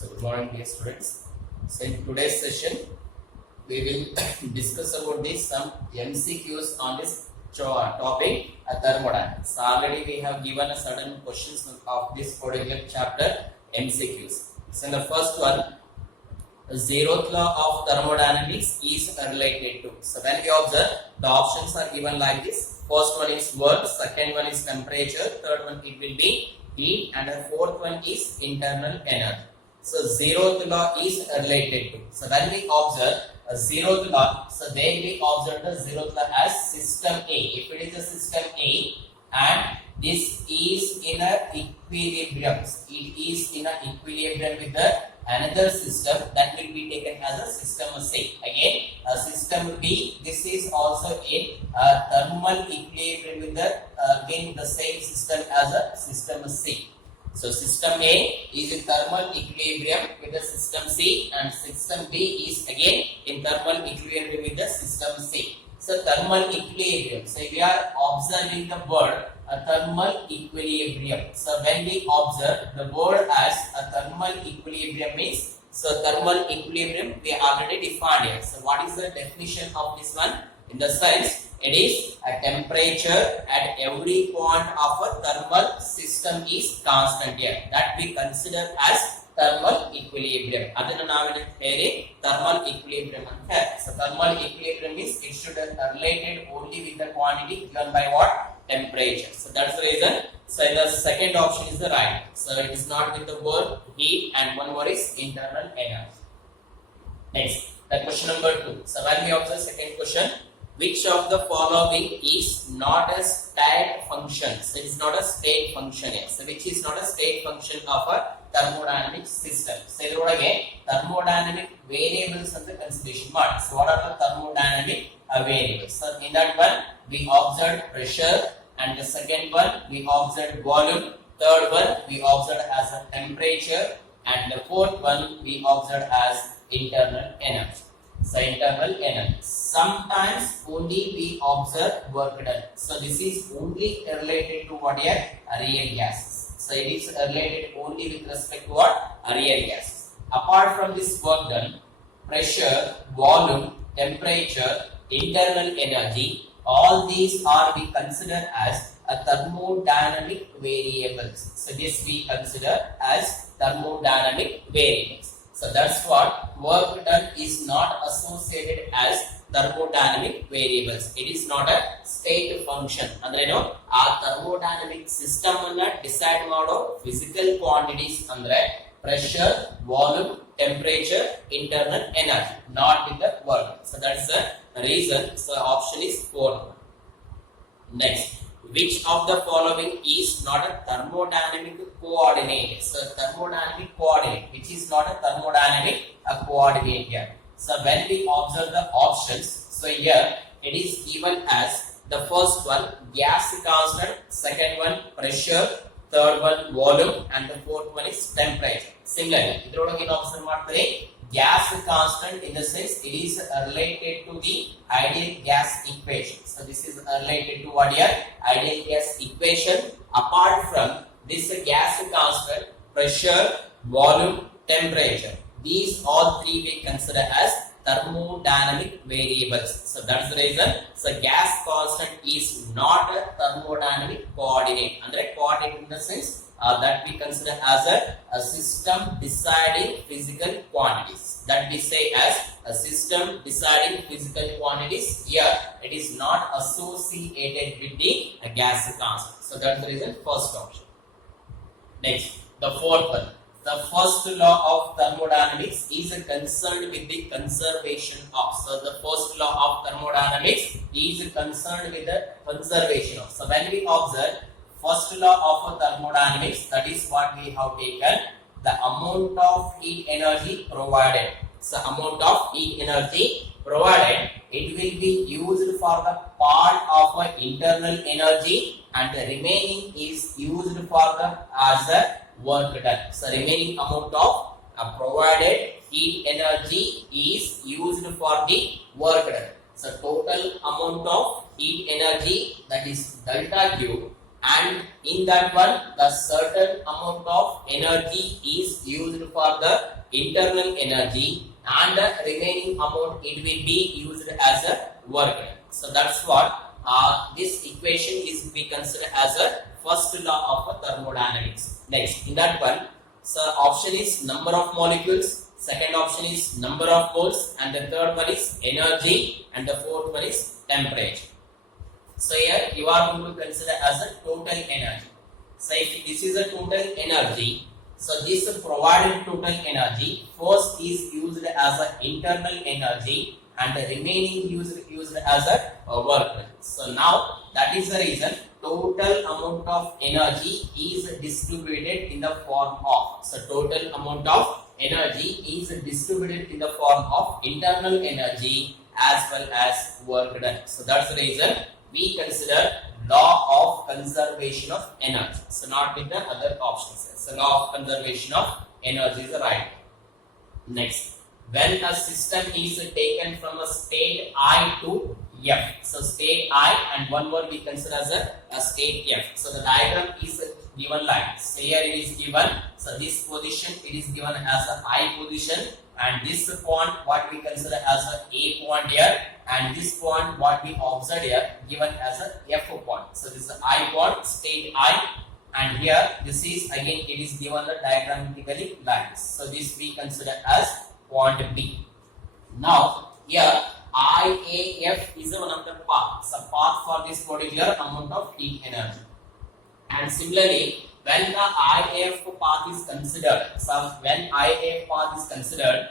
So good morning dear students. So in today's session we will discuss about this some MCQs on this topic thermodynamics. So already we have given a certain questions of this particular chapter MCQs. So in the first one, the zeroth law of thermodynamics is related to. So when we observe, the options are given like this. First one is work, second one is temperature, third one it will be heat, and the fourth one is internal energy. So zeroth law is related to. So when we observe a zeroth law, so then we observe the zeroth law as system A. If it is a system A and this is in a equilibrium, it is in a equilibrium with the another system, that will be taken as a system C. Again, a system B, this is also in thermal equilibrium with the again the same system as a system C. So system A is in thermal equilibrium with the system C, and system B is again in thermal equilibrium with the system C. So thermal equilibrium. So we are observing the word a thermal equilibrium. So when we observe the word as a thermal equilibrium means, so thermal equilibrium we already defined here. So what is the definition of this one? In the sense, it is a temperature at every point of a thermal system is constant here. That we consider as thermal equilibrium. Adana navine here thermal equilibrium ante. So thermal equilibrium means it should be related only with the quantity given by what? Temperature. So that's the reason. So the second option is the right. So it is not with the word heat, and one word is internal energy. Next, the question number 2. So when we observe second question, which of the following is not a state function? So it is not a state function here. So which is not a state function of a thermodynamic system? So again, thermodynamic variables of the consideration mark. So what are the thermodynamic variables? So in that one, we observed pressure, and the second one we observed volume, third one we observed as a temperature, and the fourth one we observed as internal energy. So internal energy. Sometimes only we observe work done. So this is only related to what here? Real gases. So it is related only with respect to what? Real gases. Apart from this work done, pressure, volume, temperature, internal energy, all these are we consider as a thermodynamic variables. So this we consider as thermodynamic variables. So that's what work done is not associated as thermodynamic variables. It is not a state function. Andre no, a thermodynamic system anna decide mado physical quantities andre pressure, volume, temperature, internal energy, not with the work. So that's the reason. So option is 4. Next, which of the following is not a thermodynamic coordinate? So thermodynamic coordinate, which is not a thermodynamic coordinate here. So when we observe the options, so here it is given as the first one gas constant, second one pressure, third one volume, and the fourth one is temperature. Similarly, idroge in observe ಮಾಡ್ತಾರೆ gas constant in the sense it is related to the ideal gas equation. So this is related to what here? Ideal gas equation. Apart from this gas constant, pressure, volume, temperature, these all three we consider as thermodynamic variables. So that's the reason. So gas constant is not a thermodynamic coordinate. Andre coordinate in the sense that we consider as a system deciding physical quantities. That we say as a system deciding physical quantities. Here it is not associated with the gas constant. So that's the reason first option. Next, the fourth one. The first law of thermodynamics is concerned with the conservation of. So the first law of thermodynamics is concerned with the conservation of. So when we observe first law of thermodynamics, that is what we have taken, the amount of heat energy provided. So amount of heat energy provided, it will be used for the part of internal energy, and the remaining is used for the as a work done. So remaining amount of provided heat energy is used for the work done. So total amount of heat energy, that is delta Q, and in that one the certain amount of energy is used for the internal energy, and the remaining amount it will be used as a work done. So that's what this equation is we consider as a first law of thermodynamics. Next, in that one, so option is number of molecules, second option is number of moles, and the third one is energy, and the fourth one is temperature. So here you are going to consider as a total energy. So if this is a total energy, so this provided total energy first is used as an internal energy, and the remaining used as a work done. So now that is the reason total amount of energy is distributed in the form of, so total amount of energy is distributed in the form of internal energy as well as work done. So that's the reason we consider law of conservation of energy. So not with the other options. So law of conservation of energy is the right. Next, when a system is taken from a state I to F. So state I and one more we consider as a state F. So the diagram is given like, so here it is given, so this position it is given as a I position, and this point what we consider as a point here, and this point what we observe here given as a F point. So this is I point, state I, and here this is again it is given the diagrammatically like this. So this we consider as point B. Now here IAF is one of the paths, a path for this particular amount of heat energy. And similarly, when the IAF path is considered, so when IAF path is considered,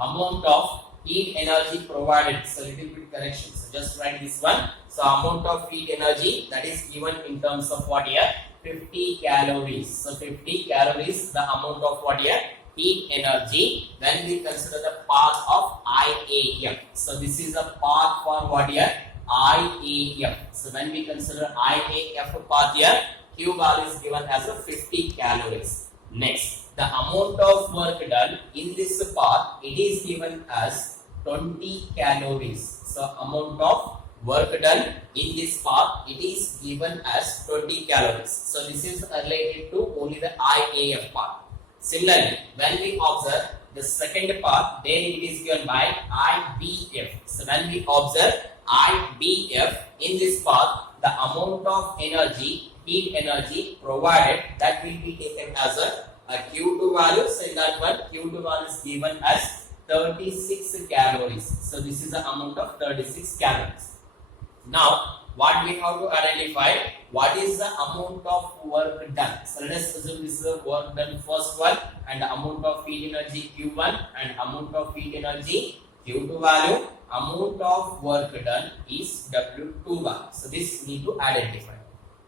amount of heat energy provided, so little bit correction, so just write this one. So amount of heat energy that is given in terms of what here, 50 calories. So 50 calories the amount of what here, heat energy when we consider the path of IAF. So this is a path for what here, IAF. So when we consider IAF path here, Q value is given as a 50 calories. Next, the amount of work done in this path, it is given as 20 calories. So amount of work done in this path, it is given as 20 calories. So this is related to only the IAF path. Similarly, when we observe the second path, then it is given by IBF. So when we observe IBF in this path, the amount of energy, heat energy provided, that will be taken as a Q2 value. So in that one, Q2 value is given as 36 calories. So this is the amount of 36 calories. Now, what we have to identify, what is the amount of work done. So let us assume this is the work done first one, and the amount of heat energy Q1 and amount of heat energy Q2 value. Amount of work done is W2 value. So this we need to identify.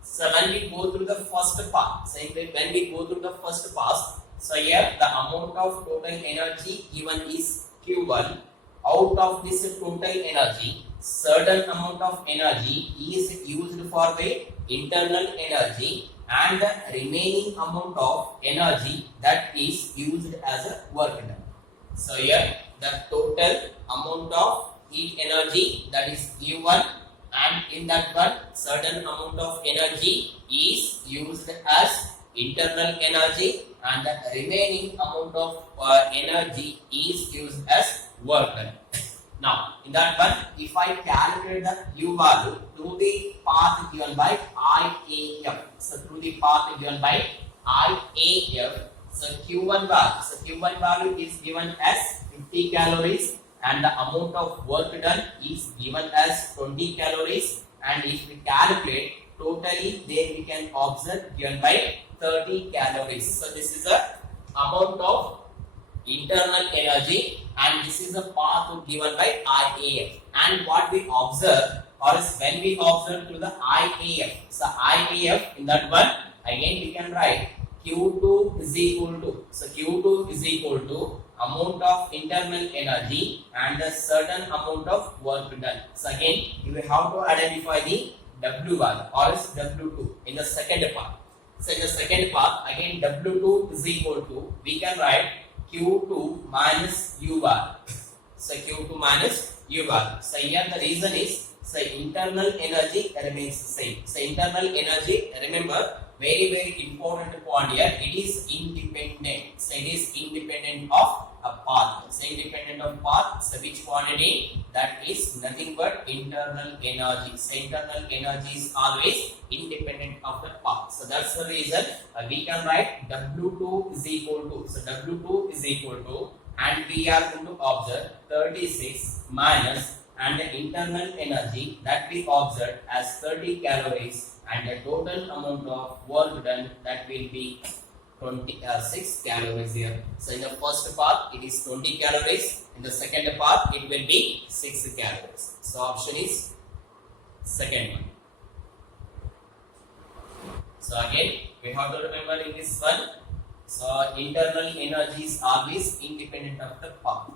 So when we go through the first part, so when we go through the first pass, so here the amount of total energy given is Q1. Out of this total energy, certain amount of energy is used for the internal energy, and the remaining amount of energy that is used as a work done. So here the total amount of heat energy that is Q1, and in that one certain amount of energy is used as internal energy, and the remaining amount of energy is used as work done. Now in that one, if I calculate the U value through the path given by IAF, so through the path given by IAF, so Q1 value is given as 50 calories, and the amount of work done is given as 20 calories, and if we calculate totally, then we can observe given by 30 calories. So this is the amount of internal energy, and this is the path given by IAF. And what we observe, or is when we observe to the IAF, so IAF in that one, again we can write Q2 is equal to, so Q2 is equal to amount of internal energy and a certain amount of work done. So again you have to identify the W value, or is W2 in the second part. So in the second part, again W2 is equal to, we can write Q2 minus U value. So Q2 minus U value. So here the reason is So internal energy remains same. So internal energy, remember, very important point here. It is independent. So it is independent of a path. So independent of path. So which quantity? That is nothing but internal energy. So internal energy is always independent of the path. So that's the reason we can write W2 is equal to. So W2 is equal to, and we are going to observe 36 minus, and the internal energy that we observed as 30 calories, and the total amount of work done, that will be 26 calories here. So in the first part it is 20 calories, in the second part it will be 6 calories. So option is second one. So again we have to remember in this one, so internal energy is always independent of the path.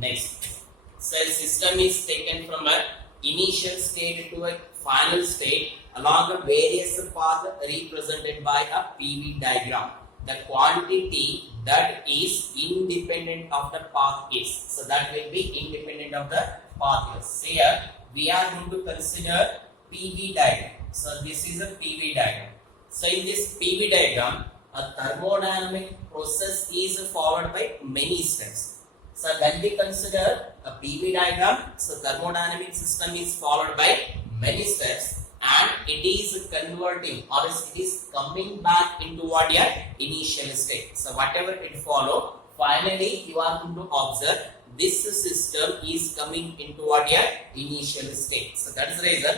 Next, so a system is taken from an initial state to a final state along a various path represented by a PV diagram. The quantity that is independent of the path is, so that will be independent of the path is. So here we are going to consider PV diagram. So this is a PV diagram. So in this PV diagram, a thermodynamic process is followed by many steps. So when we consider a PV diagram, so thermodynamic system is followed by many steps, and it is converting, or it is coming back into what your initial state. So whatever it follow, finally you are going to observe this system is coming into what your initial state. So that is the reason.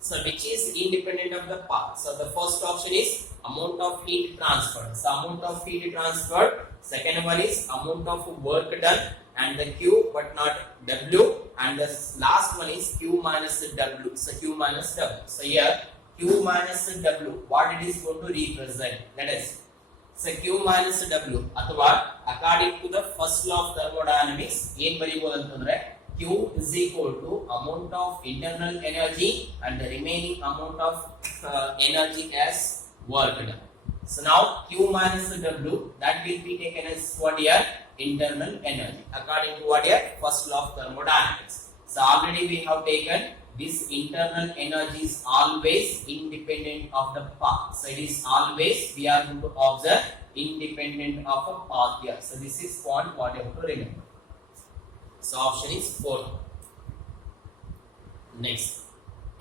So which is independent of the path. So the first option is amount of heat transferred. So amount of heat transferred. Second one is amount of work done, and the Q but not W, and the last one is Q minus W. So Q minus W. So here Q minus W, what it is going to represent? Let us. So Q minus W, athwa according to the first law of thermodynamics, ಏನು ಬರೀಬಹುದು ಅಂತಂದ್ರೆ Q is equal to amount of internal energy and the remaining amount of energy as work done. So now Q minus W, that will be taken as what here? Internal energy according to what here? First law of thermodynamics. So already we have taken this internal energy is always independent of the path. So it is always, we are going to observe, independent of a path here. So this is point what you have to remember. So option is 4. Next,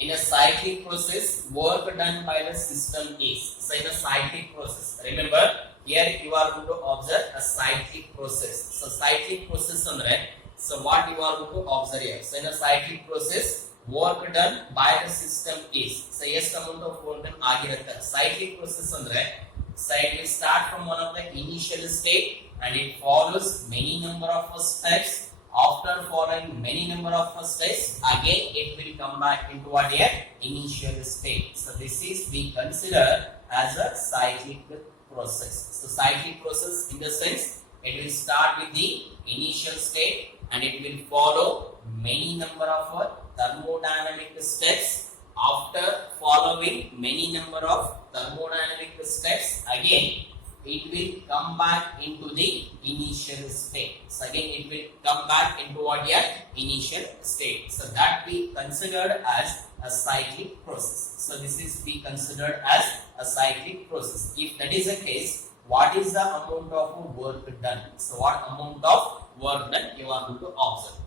in a cyclic process, work done by the system is. So in a cyclic process, remember here you are going to observe a cyclic process. So cyclic process andre, so what you are going to observe here? So in a cyclic process, work done by the system is. So yes, amount of work done ಆಗಿರುತ್ತೆ. Cyclic process andre, so it will start from one of the initial state and it follows many number of steps. After following many number of steps, again it will come back into what here? Initial state. So this is we consider as a cyclic process. So cyclic process in the sense it will start with the initial state and it will follow many number of thermodynamic steps. After following many number of thermodynamic steps, again it will come back into the initial state. So again it will come back into what your initial state. So that we considered as a cyclic process. So this is we considered as a cyclic process. If that is the case, what is the amount of work done? So what amount of work done you are going to observe.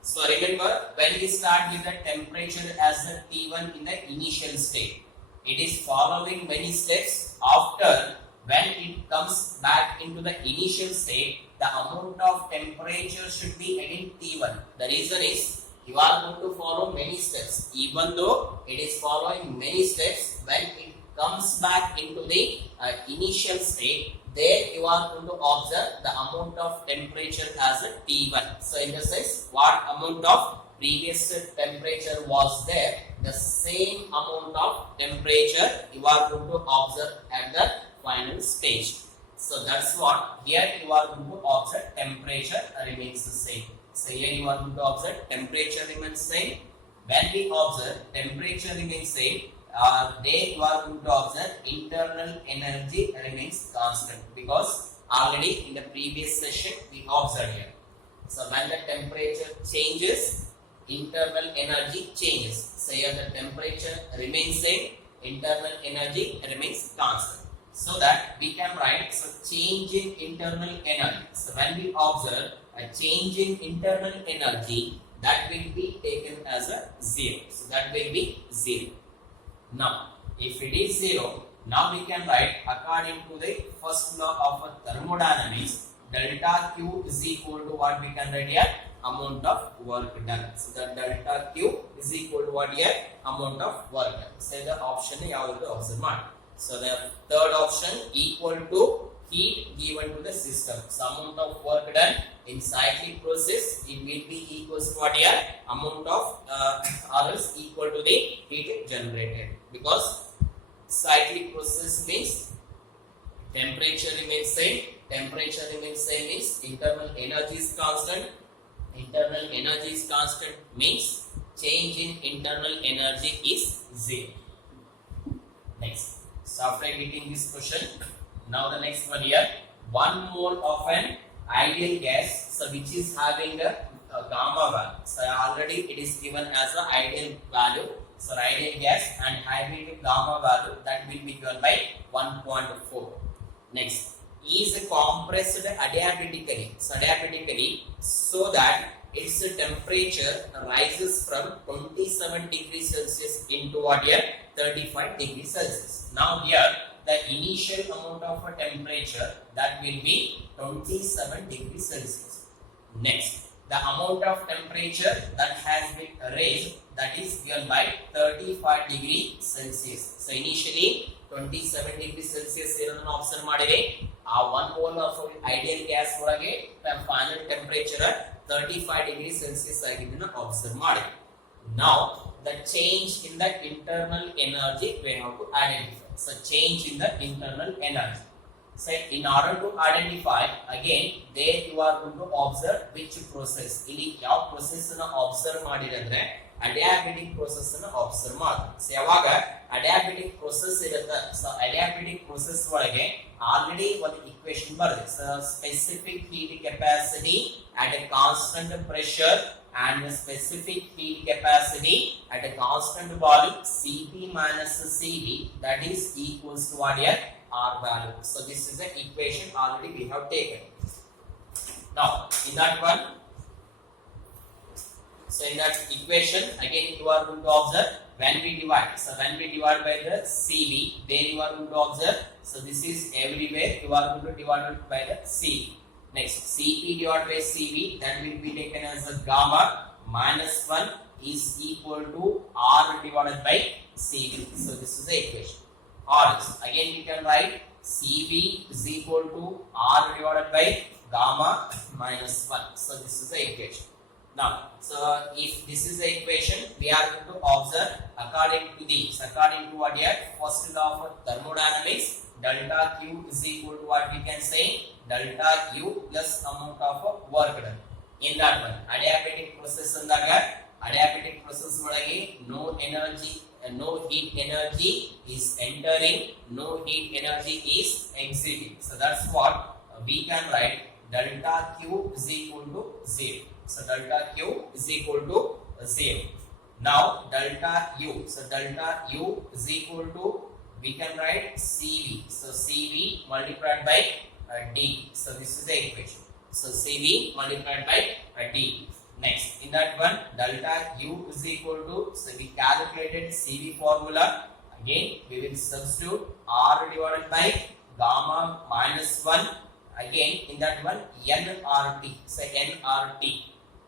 So remember, when we start with the temperature as the T1 in the initial state, it is following many steps. After, when it comes back into the initial state, the amount of temperature should be again T1. The reason is you are going to follow many steps. Even though it is following many steps, when it comes back into the initial state, there you are going to observe the amount of temperature as a T1. So in the sense, what amount of previous temperature was there, the same amount of temperature you are going to observe at the final stage. So that's what here you are going to observe temperature remains the same. So here you are going to observe temperature remains same. When we observe temperature remains same, there you are going to observe internal energy remains constant, because already in the previous session we observed here. So when the temperature changes, internal energy changes. So here the temperature remains same, internal energy remains constant. So that we can write, so change in internal energy. So when we observe a change in internal energy, that will be taken as a 0. So that will be 0. Now if it is 0, now we can write according to the first law of thermodynamics, delta Q is equal to what we can write here? Amount of work done. So the delta Q is equal to what here? Amount of work done. So the option yavudu observe ಮಾಡಿ. So the third option, equal to heat given to the system. So amount of work done in cyclic process, it will be equals to what here? Amount of or else equal to the heat generated. Because cyclic process means temperature remains same. Temperature remains same means internal energy is constant. Internal energy is constant means change in internal energy is 0. Next. So after getting this question, now the next one here, 1 mole of an ideal gas, so which is having a gamma value. So already it is given as an ideal value. So ideal gas and having a gamma value, that will be given by 1.4. Next, is compressed adiabatically. So adiabatically, so that its temperature rises from 27 degrees Celsius into what here? 35 degrees Celsius. Now here the initial amount of a temperature, that will be 27 degrees Celsius. Next, the amount of temperature that has been raised, that is given by 35 degrees Celsius. So initially 27 degrees Celsius ಏನನ್ನು observe ಮಾಡಿದೆ, ಆ 1 mole of ideal gas ಒಳಗೆ final temperature 35 degrees Celsius ಆಗಿದ್ದನ್ನು observe ಮಾಡಿದೆ. Now the change in the internal energy we have to identify. So change in the internal energy. So in order to identify, again there you are going to observe which process. ಇಲ್ಲಿ ಯಾವ process ಅನ್ನು observe ಮಾಡಿದ್ರೆ adiabatic process ಅನ್ನು observe ಮಾಡ್ತೀವಿ. So ಯಾವಾಗ adiabatic process ಇರುತ್ತೆ, so adiabatic process ಒಳಗೆ already ಒಂದು equation ಬರುತ್ತೆ. So specific heat capacity at a constant pressure and the specific heat capacity at a constant volume Cp minus Cv, that is equals to what here? R value. So this is the equation already we have taken. Now in that one, so in that equation again you are going to observe when we divide. So when we divide by the Cv, then you are going to observe. So this is everywhere you are going to divide it by the Cv. Next, Cp divided by Cv, that will be taken as a gamma minus 1 is equal to R divided by Cv. So this is the equation. Or again we can write Cv is equal to R divided by gamma minus 1. So this is the equation. Now, so if this is the equation, we are going to observe according to this, according to what here? First law of thermodynamics, delta Q is equal to what we can say? Delta U plus amount of work done. In that one, adiabatic process andaga, adiabatic process ಒಳಗೆ no energy, no heat energy is entering, no heat energy is exiting. So that's what we can write, delta Q is equal to 0. So delta Q is equal to 0. Now delta U, so delta U is equal to, we can write Cv. So Cv multiplied by D. So this is the equation. So Cv multiplied by D. Next, in that one, delta U is equal to, so we calculated Cv formula. Again, we will substitute R divided by gamma minus 1. Again, in that one, nRT. So nRT.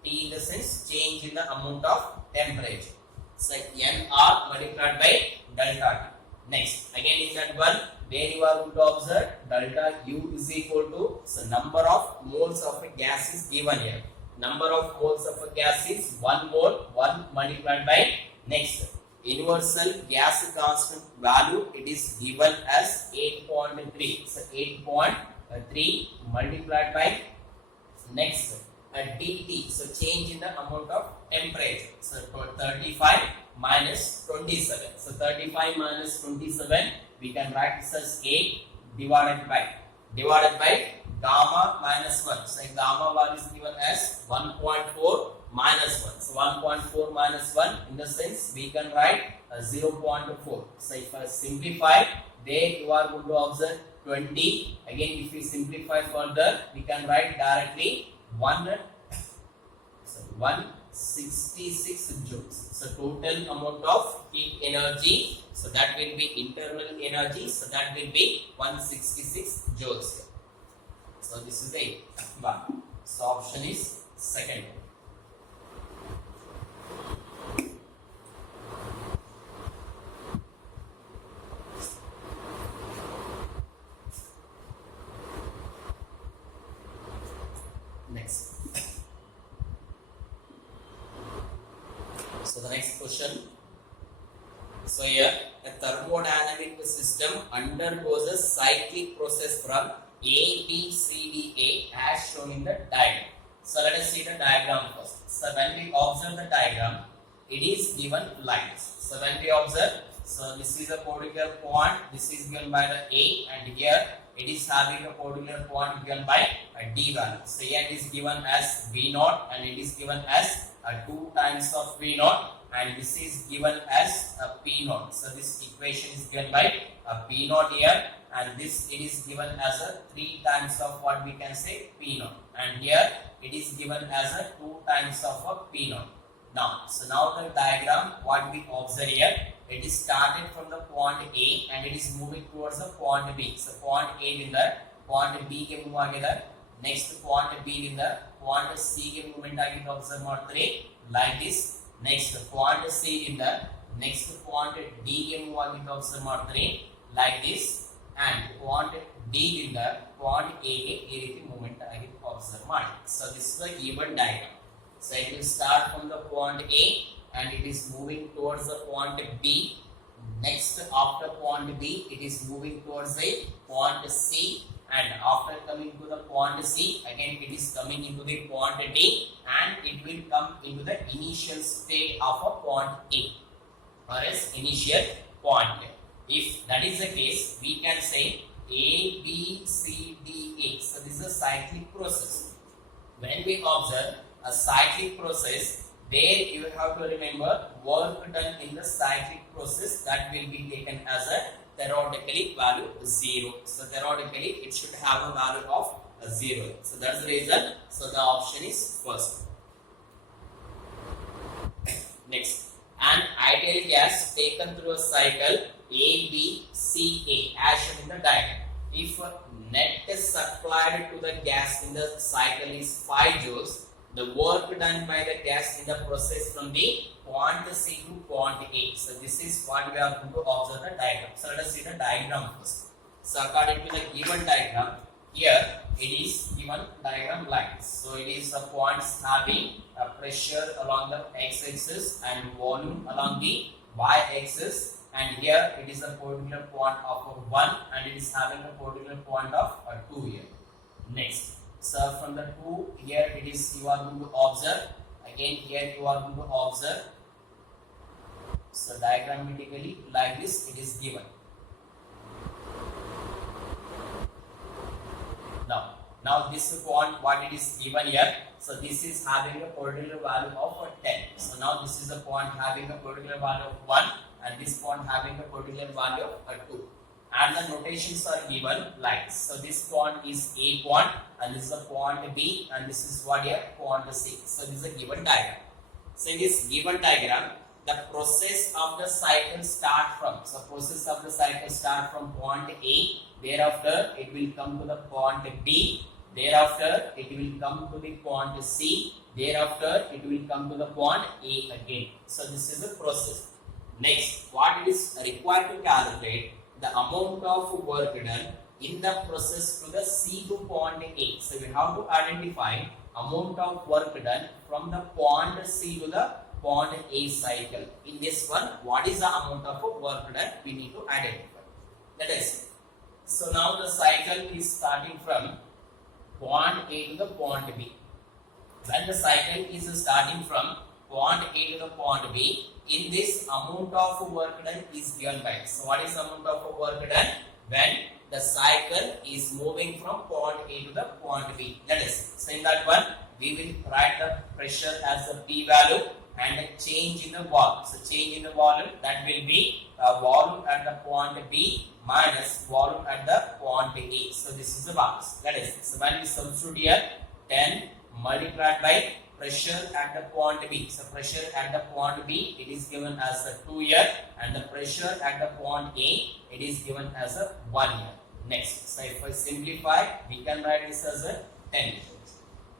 T in the sense change in the amount of temperature. So nR multiplied by delta T. Next, again in that one, where you are going to observe delta U is equal to, so number of moles of a gas is given here. Number of moles of a gas is 1 mole, 1 multiplied by, next, universal gas constant value, it is given as 8.3. So 8.3 multiplied by, next, dt, so change in the amount of temperature. So 35 minus 27. So 35 minus 27, we can write this as 8 divided by gamma minus 1. So gamma 1 is given as 1.4 minus 1. So 1.4 minus 1, in the sense we can write 0.4. So if I simplify, there you are going to observe 20. Again, if we simplify further, we can write directly 166 joules. So total amount of heat energy, so that will be internal energy, so that will be 166 joules. So this is the one. So option is second. Next. So the next question. So here a thermodynamic system undergoes a cyclic process from A, B, C, D, A as shown in the diagram. So let us see the diagram first. So when we observe the diagram, it is given like this. So when we observe, so this is a particular point, this is given by the A, and here it is having a particular point given by a D value. So here it is given as V0 and it is given as 2 times of V0, and this is given as a P0. So this equation is given by a P0 here, and this it is given as a 3 times of what we can say P0, and here it is given as a 2 times of a P0. Now, so now the diagram what we observe here, it is started from the point A and it is moving towards the point B. So point A in the point B के move आगे इधर, next point B in the point C के movement आगे तो observe more 3 like this. Next point C in the next point D के move आगे तो observe more 3 like this, and point D in the point A के ये रीति movement आगे observe more. So this is a given diagram. So it will start from the point A and it is moving towards the point B. Next, after point B, it is moving towards the point C, and after coming to the point C, again it is coming into the point D, and it will come into the initial state of a point A, or as initial point. If that is the case, we can say A, B, C, D, A. So this is a cyclic process. When we observe a cyclic process, there you have to remember work done in the cyclic process, that will be taken as a theoretically value 0. So theoretically it should have a value of 0. So that's the reason. So the option is first. Next, an ideal gas taken through a cycle A, B, C, A as shown in the diagram. If net supplied to the gas in the cycle is 5 joules, the work done by the gas in the process from the point C to point A. So this is what we are going to observe the diagram. So let us see the diagram first. So according to the given diagram, here it is given diagram like this. So it is the points having a pressure along the x-axis and volume along the y-axis, and here it is a particular point of 1 and it is having a particular point of 2 here. Next. So from the 2 here it is you are going to observe, again here you are going to observe. So diagrammatically like this it is given. Now this point what it is given here, so this is having a particular value of 10. So now this is the point having a particular value of 1 and this point having a particular value of 2. And the notations are given like this. So this point is A point and this is the point B and this is what here point C. So this is a given diagram. So in this given diagram, the process of the cycle start from, so process of the cycle start from point A, thereafter it will come to the point B, thereafter it will come to the point C, thereafter it will come to the point A again. So this is the process. Next, what it is required to calculate the amount of work done in the process to the C to point A. So we have to identify amount of work done from the point C to the point A cycle. In this one, what is the amount of work done we need to identify. Let us see. So now the cycle is starting from point A to the point B. When the cycle is starting from point A to the point B, in this amount of work done is given by. So what is the amount of work done? When the cycle is moving from point A to the point B. That is, so in that one, we will write the pressure as the P value and a change in the volume. So change in the volume, that will be volume at the point B minus volume at the point A. So this is the box. That is, so when we substitute here, 10 multiplied by pressure at the point B. So pressure at the point B, it is given as a 2 year, and the pressure at the point A, it is given as a 1 year. Next, so if I simplify, we can write this as a 10 years.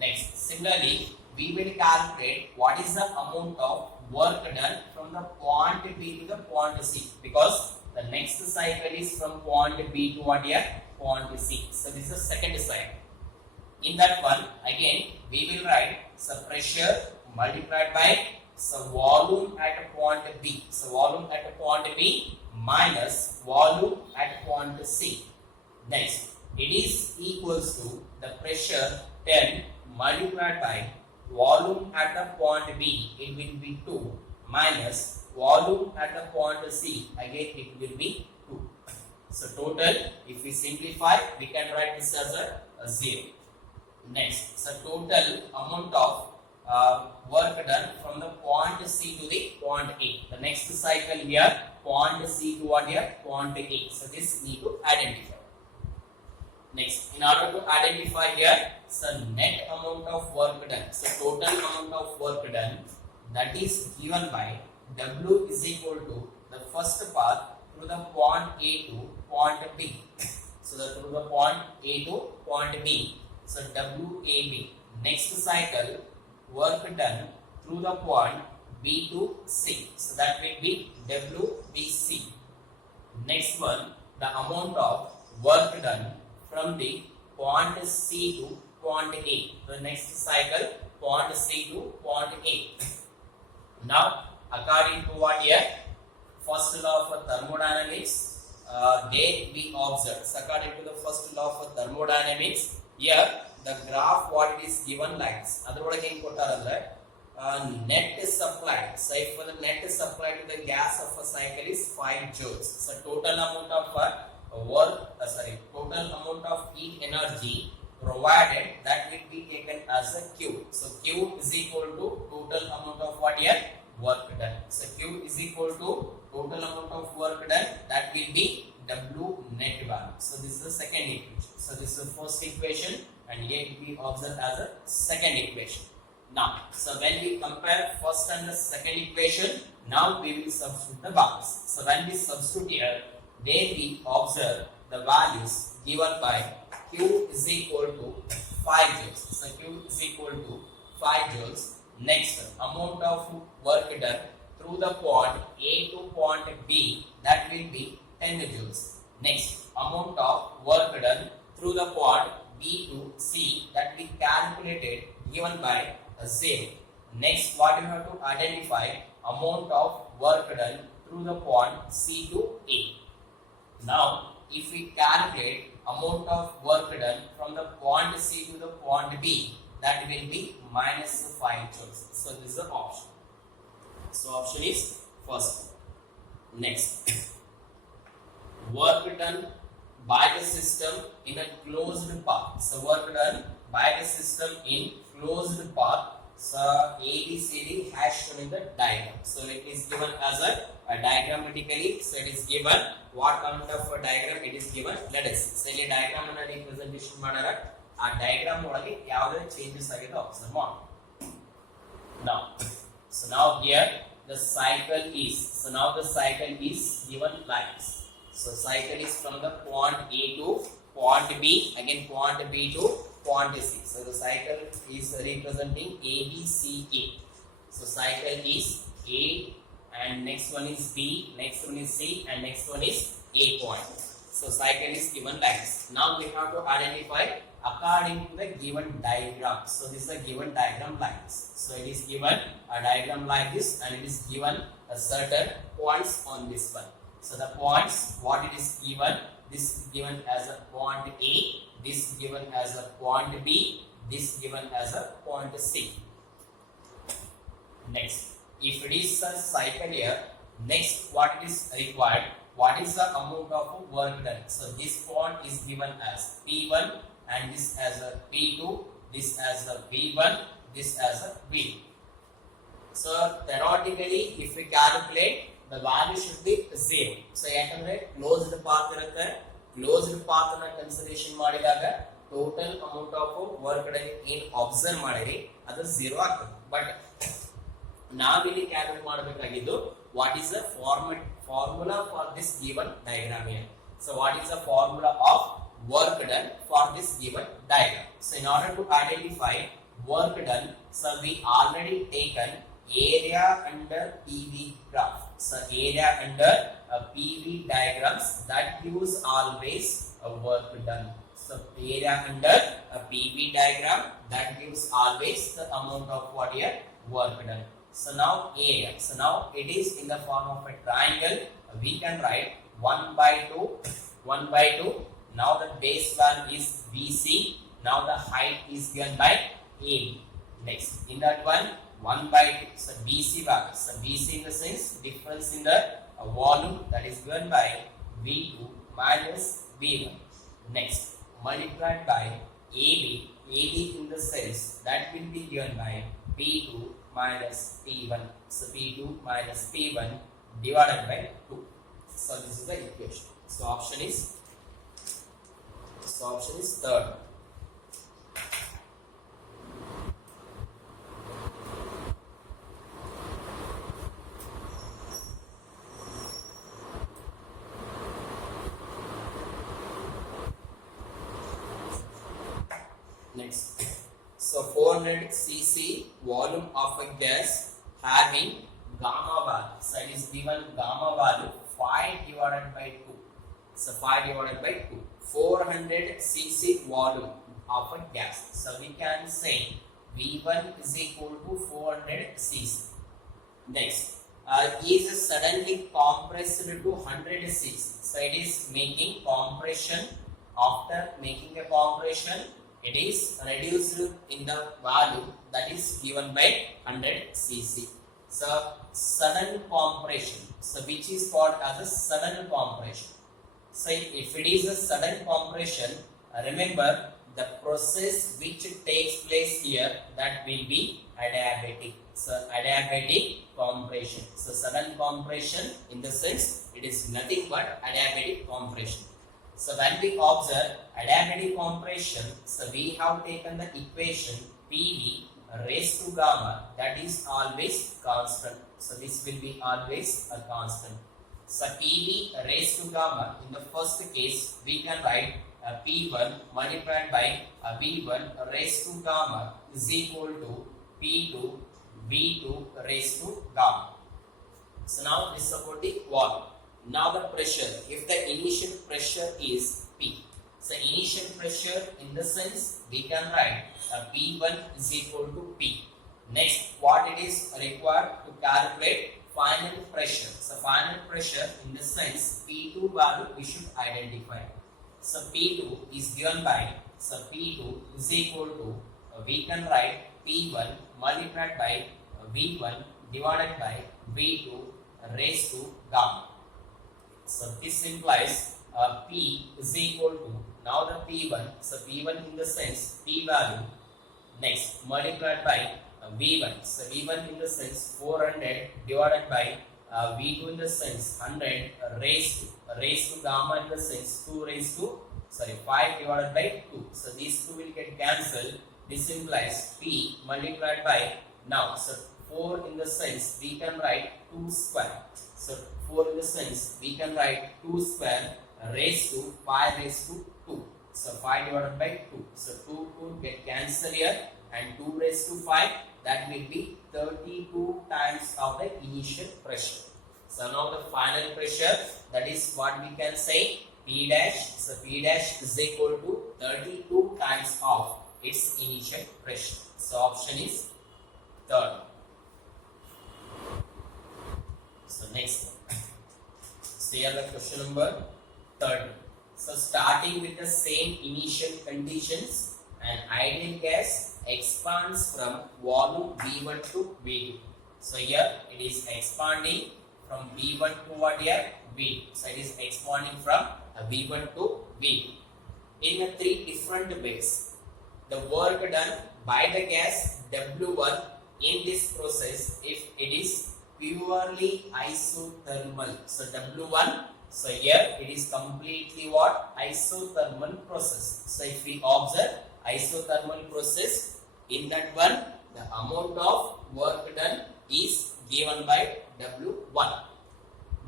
Next, similarly, we will calculate what is the amount of work done from the point B to the point C, because the next cycle is from point B to what here? Point C. So this is the second cycle. In that one, again, we will write so pressure multiplied by so volume at point B. So volume at point B minus volume at point C. Next, it is equals to the pressure 10 multiplied by volume at the point B, it will be 2 minus volume at the point C, again it will be 2. So total, if we simplify, we can write this as a 0. Next, so total amount of work done from the point C to the point A. The next cycle here, point C to what here? Point A. So this need to identify. Next, in order to identify here, so net amount of work done. So total amount of work done, that is given by W is equal to the first path through the point A to point B. So through the point A to point B. So WAB. Next cycle, work done through the point B to C. So that will be WBC. Next one, the amount of work done from the point C to point A. The next cycle, point C to point A. Now, according to what here? First law of thermodynamics, there we observe. So according to the first law of thermodynamics, here the graph what it is given like this. Net is supplied. So if the net is supplied to the gas of a cycle is 5 joules. So total amount of total amount of heat energy provided, that will be taken as a Q. So Q is equal to total amount of what here? Work done. So Q is equal to total amount of work done, that will be W net value. So this is the second equation. So this is the first equation, and here we observe as a second equation. Now, so when we compare first and the second equation, now we will substitute the values. So when we substitute here, then we observe the values given by Q is equal to 5 joules. So Q is equal to 5 joules. Next, amount of work done through the point A to point B, that will be 10 joules. Next, amount of work done through the point B to C, that we calculated given by 0. Next, what you have to identify? Amount of work done through the point C to A. Now, if we calculate amount of work done from the point C to the point B, that will be minus 5 joules. So this is the option. So option is first. Next, work done by the system in a closed path. So work done by the system in closed path. So ABCD has shown in the diagram. So it is given as a diagrammatically. So it is given what kind of a diagram it is given. Let us see. So diagram representation madara. A diagram model changes observe on. Now, so now here the cycle is. So now the cycle is given like this. So cycle is from the point A to point B. Again point B to point C. So the cycle is representing A, B, C, A. So cycle is A, and next one is B, next one is C, and next one is A point. So cycle is given like this. Now we have to identify according to the given diagram. So this is a given diagram like this. So it is given a diagram like this, and it is given a certain points on this one. So the points what it is given, this is given as a point A, this given as a point B, this given as a point C. Next, if it is a cycle here, next what is required? what is the amount of work done. So this point is given as P1 and this as a P2, this as a V1, this as a V2. So theoretically, if we calculate, the value should be 0. So closed path consideration ಮಾಡಿದಾಗ total amount of work done in observe ಮಾಡಿರಿ ಅದು 0 ಆಗ್ತದೆ. But ನಾವಿಲ್ಲಿ calculate ಮಾಡಬೇಕಾಗಿದ್ದು what is the formula for this given diagram here. So what is the formula of work done for this given diagram. So in order to identify work done, so we already taken area under PV graph. So area under PV diagrams, that gives always a work done. So area under a PV diagram, that gives always the amount of what here work done. So now area. So now it is in the form of a triangle. We can write 1 by 2, 1 by 2. Now the base value is BC. Now the height is given by AB. Next, in that one, 1 by 2. So BC value. So BC in the sense difference in the volume, that is given by V2 minus V1. Next, multiplied by AB. AB in the sense that will be given by P2 minus P1. So P2 minus P1 divided by 2. So this is the equation. So option is third. Next, so 400 cc volume of a gas having gamma value. So it is given gamma value 5 divided by 2. So 5 divided by 2. 400 cc volume of a gas. So we can say V1 is equal to 400 cc. Next, is suddenly compressed to 100 cc. So it is making compression. After making a compression, it is reduced in the value that is given by 100 cc. So sudden compression, so which is called as a sudden compression. So if it is a sudden compression, remember the process which takes place here, that will be adiabatic. So adiabatic compression. So sudden compression, in the sense it is nothing but adiabatic compression. So when we observe adiabatic compression, so we have taken the equation PV raised to gamma, that is always constant. So this will be always a constant. So PV raised to gamma, in the first case we can write P1 multiplied by V1 raised to gamma is equal to P2 V2 raised to gamma. So now this is about the volume. Now the pressure, if the initial pressure is P. So initial pressure, in the sense we can write P1 is equal to P. Next, what it is required to calculate final pressure. So final pressure, in the sense P2 value we should identify. So P2 is given by, so P2 is equal to, we can write P1 multiplied by V1 divided by V2 raised to gamma. So this implies P is equal to, now the P1, so P1 in the sense P value, next multiplied by V1, so V1 in the sense 400 divided by V2 in the sense 100 raised to gamma in the sense 5 divided by 2. So these two will get cancelled. This implies P multiplied by, now so 4 in the sense we can write 2 square. So 4 in the sense we can write 2 square raised to 5 raised to 2. So 5 divided by 2. So 2 get cancelled here, and 2 raised to 5, that will be 32 times of the initial pressure. So now the final pressure, that is what we can say P dash. So P dash is equal to 32 times of its initial pressure. So option is third. So next one. So here the question number 30. So starting with the same initial conditions, an ideal gas expands from volume V1 to V2. So here it is expanding from V1 to what here? V. So it is expanding from V1 to V. In three different ways. The work done by the gas W1 in this process, if it is purely isothermal. So W1, so here it is completely what? Isothermal process. So if we observe isothermal process, in that one, the amount of work done is given by W1.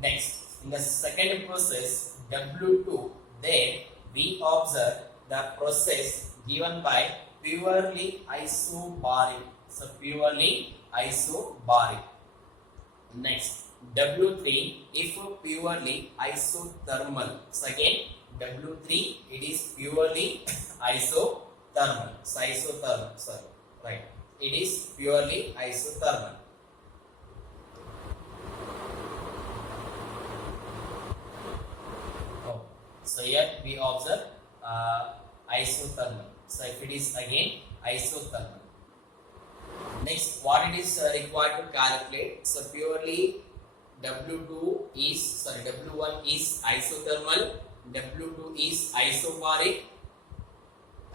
Next, in the second process, W2, then we observe the process given by purely isobaric. So purely isobaric. Next, W3, if purely isothermal. So again, W3, it is purely isothermal. So isothermal, sorry, right. It is purely isothermal. Oh. So here we observe isothermal. So if it is again isothermal. Next, what it is required to calculate? So purely W1 is isothermal, W2 is isobaric,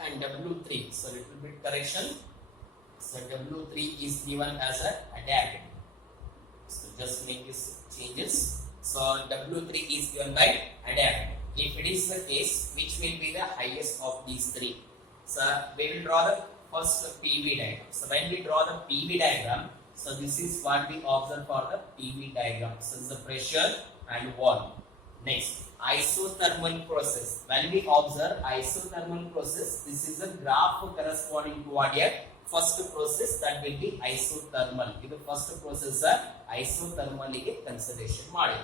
and W3. So little bit correction. So W3 is given as a adiabatic. So just make these changes. So W3 is given by adiabatic. If it is the case, which will be the highest of these three? So we will draw the first PV diagram. So when we draw the PV diagram, so this is what we observe for the PV diagram. So this is the pressure and volume. Next, isothermal process. When we observe isothermal process, this is a graph corresponding to what here? First process, that will be isothermal. This first process isothermal consideration model.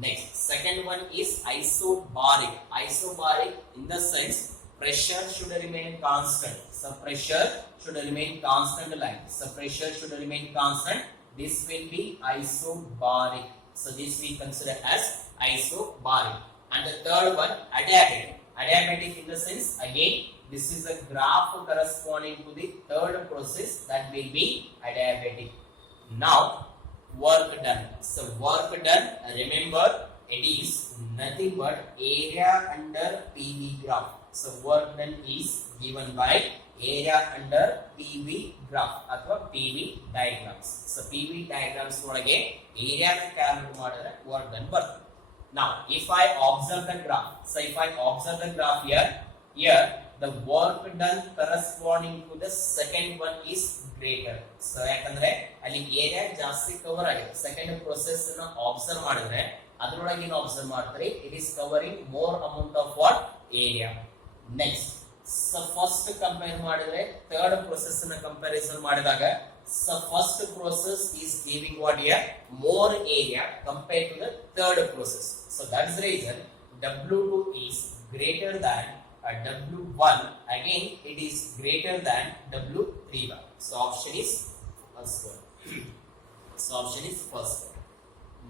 Next, second one is isobaric. Isobaric in the sense pressure should remain constant. So pressure should remain constant like. So pressure should remain constant. This will be isobaric. So this we consider as isobaric. And the third one, adiabatic. Adiabatic in the sense, again, this is a graph corresponding to the third process, that will be adiabatic. Now, work done. So work done, remember, it is nothing but area under PV graph. So work done is given by area under PV graph or PV diagrams. So PV diagrams again area calculate work done work. Now if I observe the graph, so if I observe the graph here the work done corresponding to the second one is greater. So yakandre alli area ಜಾಸ್ತಿ cover ಆಗಿದೆ. Second process ಅನ್ನು observe ಮಾಡಿದ್ರೆ ಅದರೊಳಗೆ ಏನು observe ಮಾಡ್ತಾರೆ, it is covering more amount of what area. Next, so first compare ಮಾಡಿದ್ರೆ third process ಅನ್ನು comparison ಮಾಡಿದಾಗ, so first process is giving what here more area compared to the third process. So that's the reason W2 is greater than W1. Again it is greater than W31. So option is first one. So option is first one.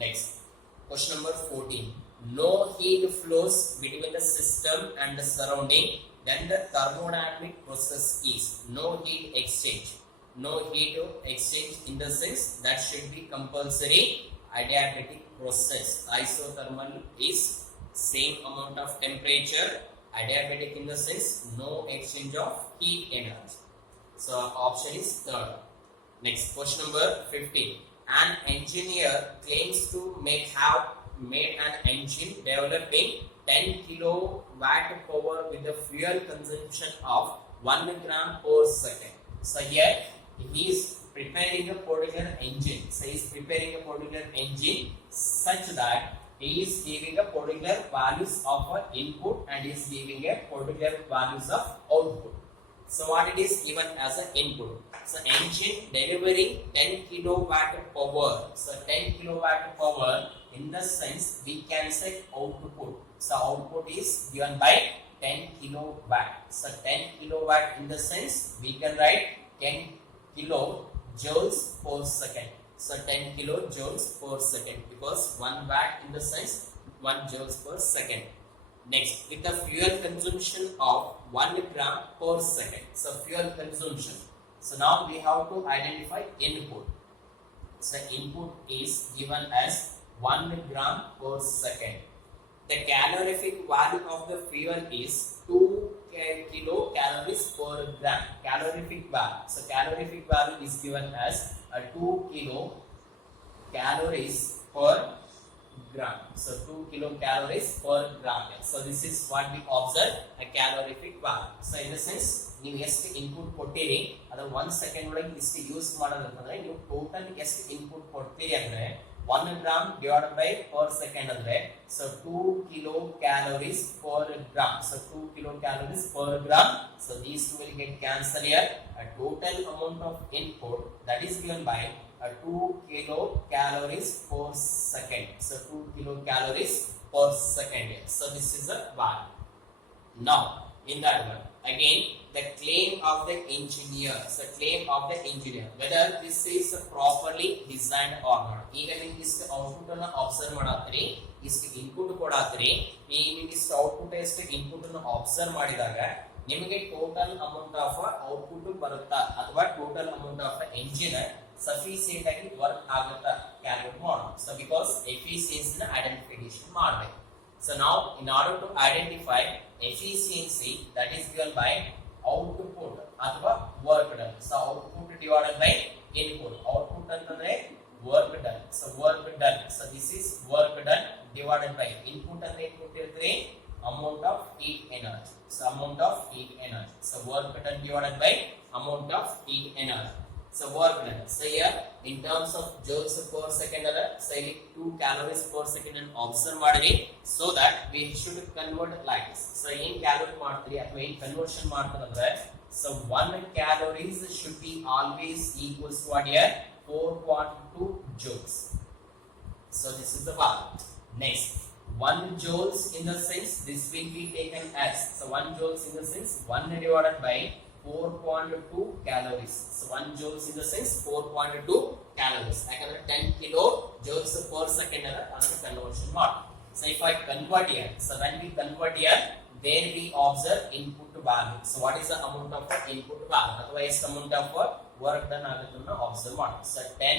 Next, question number 14. No heat flows between the system and the surrounding, then the thermodynamic process is no heat exchange. No heat exchange in the sense that should be compulsory adiabatic process. Isothermal is same amount of temperature. Adiabatic in the sense no exchange of heat energy. So option is third. Next, question number 15. An engineer claims to have made an engine developing 10 kilowatt power with a fuel consumption of 1 gram per second. So here he is preparing a particular engine. So he is preparing a particular engine such that he is giving a particular values of input and is giving a particular values of output. So what it is given as an input. So engine delivering 10 kilowatt power. So 10 kilowatt power in the sense we can say output. So output is given by 10 kilowatt. So 10 kilowatt in the sense we can write 10 kilojoules per second. So 10 kilojoules per second because 1 watt in the sense 1 joules per second. Next, with the fuel consumption of 1 gram per second. So fuel consumption. So now we have to identify input. So input is given as 1 gram per second. The calorific value of the fuel is 2 kilocalories per gram. Calorific value. So calorific value is given as 2 kilocalories per gram. So 2 kilocalories per gram. So this is what we observe a calorific value. So in the sense, ನೀವು ಎಷ್ಟು input ಕೊಟ್ಟಿರಿ ಅದು 1 second ಒಳಗೆ ಇಷ್ಟು use ಮಾಡೋದಂತಂದ್ರೆ ನೀವು total ಎಷ್ಟು input ಕೊಡ್ತೀರಿ ಅಂದ್ರೆ 1 gram divided by per second andre so 2 kilocalories per gram. So 2 kilocalories per gram. So these two will get cancelled here. A total amount of input that is given by 2 kilocalories per second. So 2 kilocalories per second. So this is a value. Now in that one again the claim of the engineer. So claim of the engineer whether this is properly designed or not. ಈಗ ನೀವು ಇಷ್ಟು output ಅನ್ನು observe ಮಾಡಾತ್ರಿ ಇಷ್ಟು input ಕೊಡಾತ್ರಿ ನೀವು ಇಷ್ಟು output ಎಷ್ಟು input ಅನ್ನು observe ಮಾಡಿದಾಗ ನಿಮಗೆ ಟೋಟಲ್ ಅಮೌಂಟ್ ಆಫ್ ಔಟ್ಪುಟ್ ಬರುತ್ತಾ ಅಥವಾ total amount of engine sufficient ಆಗಿ ವರ್ಕ್ ಆಗುತ್ತಾ ಕ್ಯಾಲ್ಕುಲೇಟ್ ಮಾಡೋಣ. ಸೊ ಬಿಕಾಸ್ ಎಫಿಷಿಯನ್ಸಿ ನ ಐಡೆಂಟಿಫಿಕೇಶನ್ ಮಾಡಬೇಕು. So now in order to identify efficiency that is given by output ಅಥವಾ work done. So output divided by input. Output ಅಂತಂದ್ರೆ work done. So work done. So this is work done divided by input ಅಂದ್ರೆ input ಇರ್ತದೆ amount of heat energy. So amount of heat energy. So work done divided by amount of heat energy. So work done. So here in terms of joules per second ada so 2 calories per second and observe ಮಾಡಿರಿ so that we should convert like this. So in calorie ಮಾಡ್ತೀರಿ ಅಥವಾ in conversion ಮಾಡ್ತಾರಂದ್ರೆ so 1 calories should be always equals to what here 4.2 joules. So this is the value. Next 1 joules in the sense this will be taken as so 1 joules in the sense 1 divided by 4.2 calories. So 1 joules in the sense 4.2 calories. ಯಾಕಂದ್ರೆ 10 kilo joules per second ಅದನ್ನ conversion ಮಾಡಿ. So if I convert here, so when we convert here, there we observe input value. So what is the amount of input value? ಅಥವಾ ಎಷ್ಟು amount of work done ಆಗುತ್ತನ್ನ observe ಮಾಡಿ. So 10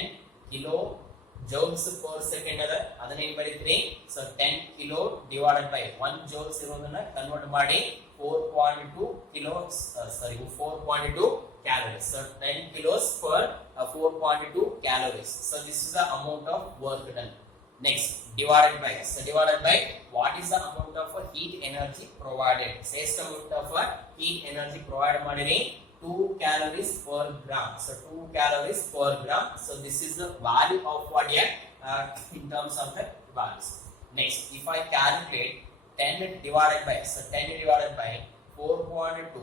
kilo joules per second ಅದನ್ನ ಏನು ಬರೀತೀರಿ? So 10 kilo divided by 1 joules ಇರೋದನ್ನ convert ಮಾಡಿ 4.2 kilos 4.2 calories. So 10 kilos per 4.2 calories. So this is the amount of work done. Next divided by so divided by what is the amount of heat energy provided. So ಎಷ್ಟು amount of heat energy provide ಮಾಡಿರಿ 2 calories per gram. So 2 calories per gram. So this is the value of what here in terms of the values. Next if I calculate 10 divided by so 10 divided by 4.2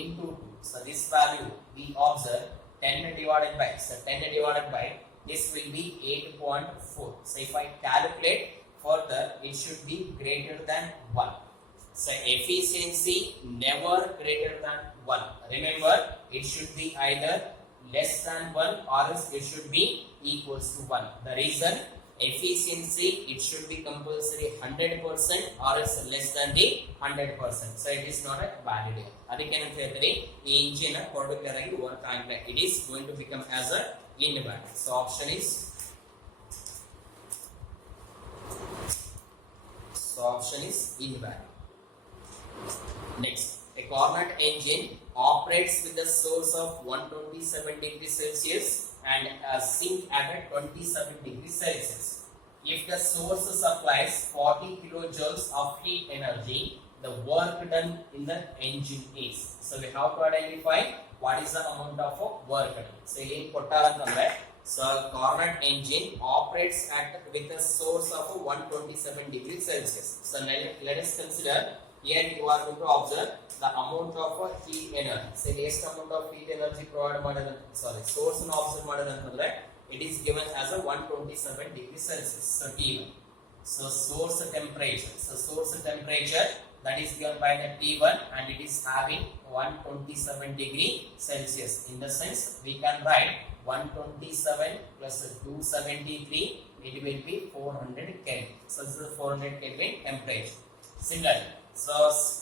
into 2. So this value we observe 10 divided by so 10 divided by this will be 8.4. So if I calculate further it should be greater than 1. So efficiency never greater than 1. Remember it should be either less than 1 or else it should be equals to 1. The reason efficiency it should be compulsory 100% or else less than the 100%. So it is not a valid. ಅದಕ್ಕೆ ಏನಂತ ಹೇಳ್ತಾರೆ ಈ engine particular ಆಗಿ work ಆಗಿಲ್ಲ. It is going to become as a invalid. So option is invalid. Next, a Carnot engine operates with a source of 127 degrees Celsius and a sink at 27 degrees Celsius. If the source supplies 40 kilojoules of heat energy, the work done in the engine is. So we have to identify what is the amount of work done. So in kottarantamre so Carnot engine operates at with a source of 127 degrees Celsius. So let us consider here you are going to observe the amount of heat energy. So ಎಷ್ಟು amount of heat energy provide ಮಾಡಿದ source ಅನ್ನು observe ಮಾಡಿದಂತಂದ್ರೆ it is given as a 127 degrees Celsius. So T1. So source temperature. So source temperature that is given by the T1 and it is having 127 degree Celsius. In the sense we can write 127 plus 273 it will be 400 Kelvin. So this is 400 Kelvin temperature. Similarly so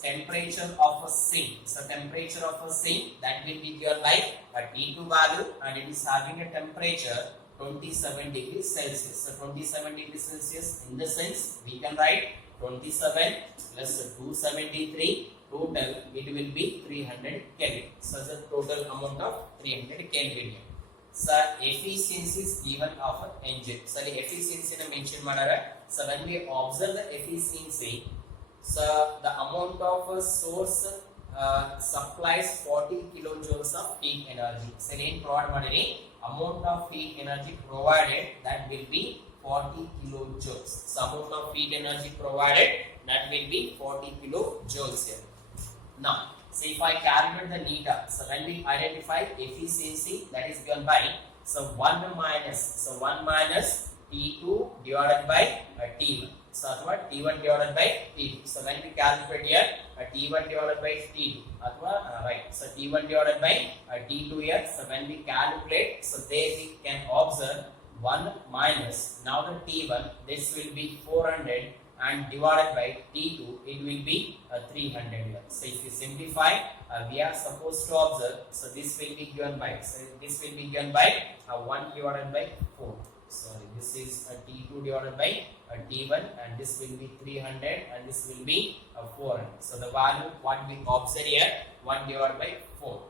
temperature of a sink. So temperature of a sink that will be given like a T2 value and it is having a temperature 27 degrees Celsius. So 27 degrees Celsius, in the sense we can write 27 plus 273 total, it will be 300 Kelvin. So the total amount of 300 Kelvin. So efficiency is given of an engine. So the efficiency na mention madara. So when we observe the efficiency, so the amount of a source supplies 40 kilojoules of heat energy. So in provide madari amount of heat energy provided, that will be 40 kilojoules. So amount of heat energy provided, that will be 40 kilojoules here. Now, so if I calculate the neta, so when we identify efficiency, that is given by, so 1 minus T2 divided by T1. So what T1 divided by T2. So when we calculate here T1 divided by T2, right? So T1 divided by T2 here. So when we calculate, so there we can observe 1 minus, now the T1, this will be 400 and divided by T2, it will be 300 here. So if you simplify, we are supposed to observe, so this will be given by, so this will be given by 1 divided by 4. Sorry, this is T2 divided by T1, and this will be 300 and this will be 400. So the value what we observe here, 1 divided by 4.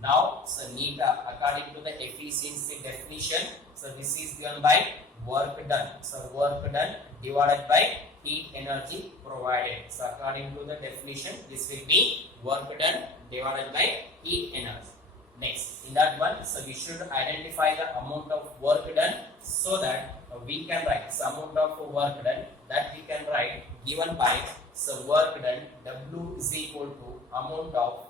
Now, so neta, according to the efficiency definition, so this is given by work done. So work done divided by heat energy provided. So according to the definition, this will be work done divided by heat energy. Next, in that one, so we should identify the amount of work done, so that we can write, so amount of work done, that we can write given by, so work done, W is equal to amount of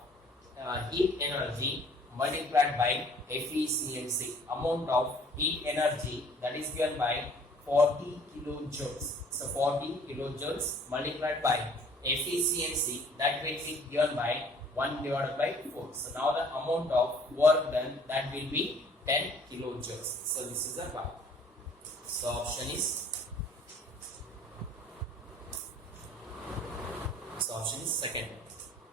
heat energy multiplied by efficiency. Amount of heat energy, that is given by 40 kilojoules. So 40 kilojoules multiplied by efficiency, that will be given by 1 divided by 4. So now the amount of work done, that will be 10 kilojoules. So this is the value. So option is second.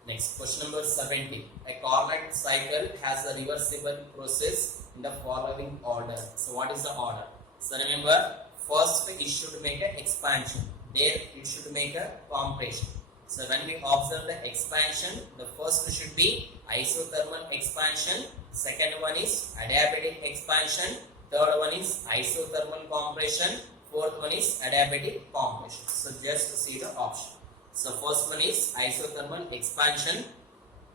Next, question number 17. A Carnot cycle has a reversible process in the following order. So what is the order? So remember, first it should make an expansion. There it should make a compression. So when we observe the expansion, the first should be isothermal expansion. Second one is adiabatic expansion. Third one is isothermal compression. Fourth one is adiabatic compression. So just see the option. So first one is isothermal expansion.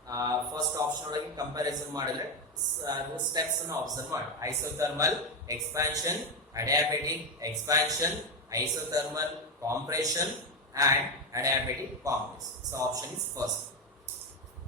First option like comparison model. Steps and observe model. Isothermal expansion, adiabatic expansion, isothermal compression, and adiabatic compression. So option is first.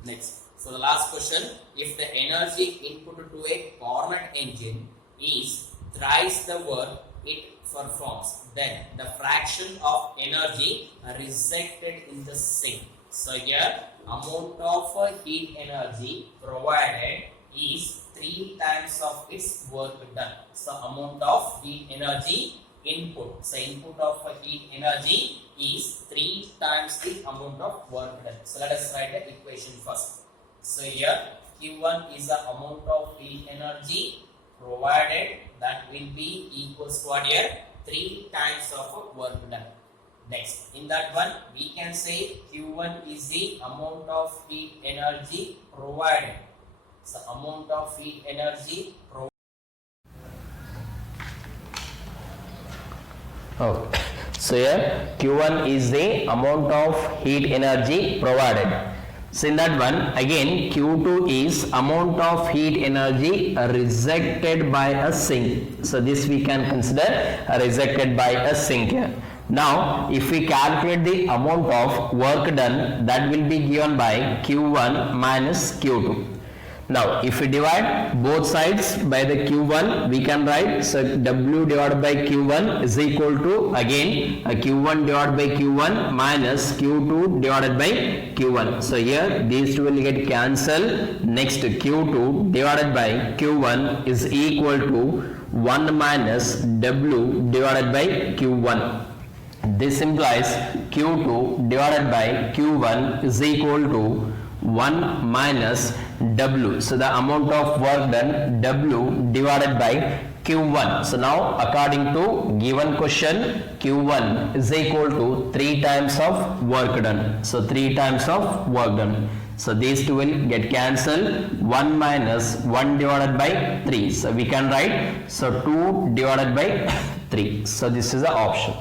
Next. So the last question. If the energy input to a Carnot engine is thrice the work it performs, then the fraction of energy rejected in the same. So here amount of heat energy provided is 3 times of its work done. So amount of heat energy input. So input of heat energy is 3 times the amount of work done. So let us write the equation first. So here Q1 is the amount of heat energy provided, that will be equals to what here? 3 times of work done. Next, in that one we can say Q1 is the amount of heat energy provided. So amount of heat energy provided. Okay. So here Q1 is the amount of heat energy provided. So in that one again Q2 is amount of heat energy rejected by a sink. So this we can consider rejected by a sink here. Now if we calculate the amount of work done, that will be given by Q1 minus Q2. Now if we divide both sides by the Q1, we can write, so W divided by Q1 is equal to again Q1 divided by Q1 minus Q2 divided by Q1. So here these two will get cancelled. Next Q2 divided by Q1 is equal to 1 minus W divided by Q1. This implies Q2 divided by Q1 is equal to 1 minus W. So the amount of work done, W divided by Q1. So now according to given question, Q1 is equal to 3 times of work done. So 3 times of work done. So these two will get cancelled. 1 minus 1 divided by 3. So we can write, so 2 divided by 3. So this is the option.